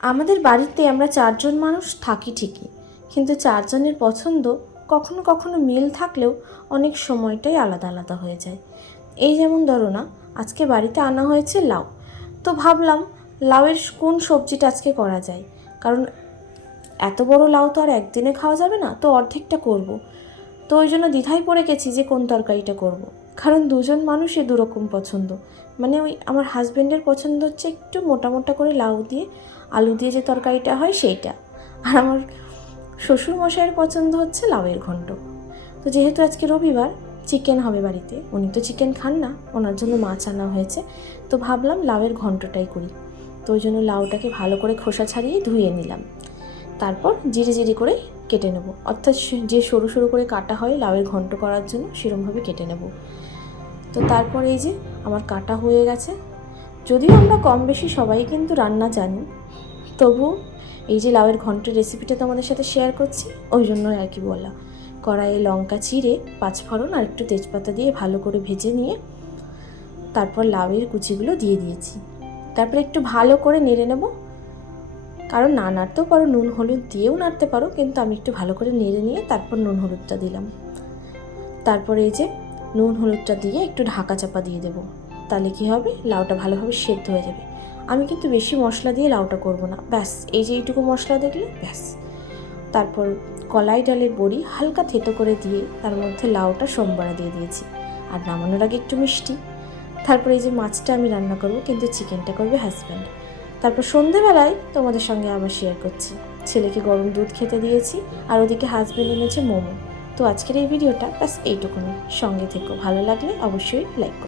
আমাদের বাড়িতে আমরা 4 জন মানুষ থাকি ঠিকই, কিন্তু 4 জনের পছন্দ কখনো কখনো মিল থাকলেও অনেক সময়টাই আলাদা আলাদা হয়ে যায়। এই যেমন ধরো না, আজকে বাড়িতে আনা হয়েছে লাউ, তো ভাবলাম লাউয়ের কোন সবজিটা আজকে করা যায়, কারণ এত বড় লাউ তো আর একদিনে খাওয়া যাবে না, তো অর্ধেকটা করব। তো ওই জন্য দ্বিধায় পড়ে গেছি যে কোন তরকারিটা করব, কারণ দুজন মানুষই দুরকম পছন্দ। মানে ওই আমার হাজব্যান্ডের পছন্দ হচ্ছে একটু মোটা মোটা করে লাউ দিয়ে আলু দিয়ে যে তরকারিটা হয় সেইটা, আর আমার শ্বশুরমশাইয়ের পছন্দ হচ্ছে লাউয়ের ঘন্ট। তো যেহেতু আজকে রবিবার, চিকেন হবে বাড়িতে, উনি তো চিকেন খান না, ওনার জন্য মাছ আনা হয়েছে, তো ভাবলাম লাউয়ের ঘন্টটাই করি। তো ওই জন্য লাউটাকে ভালো করে খোসা ছাড়িয়ে ধুয়ে নিলাম, তারপর জিরে জিরে করে কেটে নেব, অর্থাৎ যে সরু সরু করে কাটা হয় লাউয়ের ঘন্ট করার জন্য সেরকমভাবে কেটে নেব। তো তারপর এই যে আমার কাটা হয়ে গেছে। যদিও আমরা কম বেশি সবাই কিন্তু রান্না জানি, তবু এই যে লাউয়ের ঘন্টের রেসিপিটা তোমাদের সাথে শেয়ার করছি, ওই জন্যই আর কি বলা। কড়াইয়ে লঙ্কা চিড়ে 5 ফোড়ন আর একটু তেজপাতা দিয়ে ভালো করে ভেজে নিয়ে তারপর লাউয়ের কুচিগুলো দিয়ে দিয়েছি। তারপর একটু ভালো করে নেড়ে নেব, কারণ না নাড়তেও পারো, নুন হলুদ দিয়েও নাড়তে পারো, কিন্তু আমি একটু ভালো করে নেড়ে নিয়ে তারপর নুন হলুদটা দিলাম। তারপরে এই যে নুন হলুদটা দিয়ে একটু ঢাকা চাপা দিয়ে দেবো, তাহলে কী হবে, লাউটা ভালোভাবে সেদ্ধ হয়ে যাবে। আমি কিন্তু বেশি মশলা দিয়ে লাউটা করব না, ব্যাস এই যে এইটুকু মশলা দেখলে ব্যাস। তারপর কলাই ডালের বড়ি হালকা থেতো করে দিয়ে তার মধ্যে লাউটা সোমবারা দিয়ে দিয়েছি, আর নামানোর আগে একটু মিষ্টি। তারপর এই যে মাছটা আমি রান্না করব, কিন্তু চিকেনটা করবে হাজব্যান্ড। তারপর সন্ধেবেলায় তোমাদের সঙ্গে আবার শেয়ার করছি, ছেলেকে গরম দুধ খেতে দিয়েছি, আর ওদিকে হাজব্যান্ড এনেছে মোমো। তো আজকের এই ভিডিওটা ব্যাস এইটুকুনি, সঙ্গে থেকো, ভালো লাগলে অবশ্যই লাইক করো।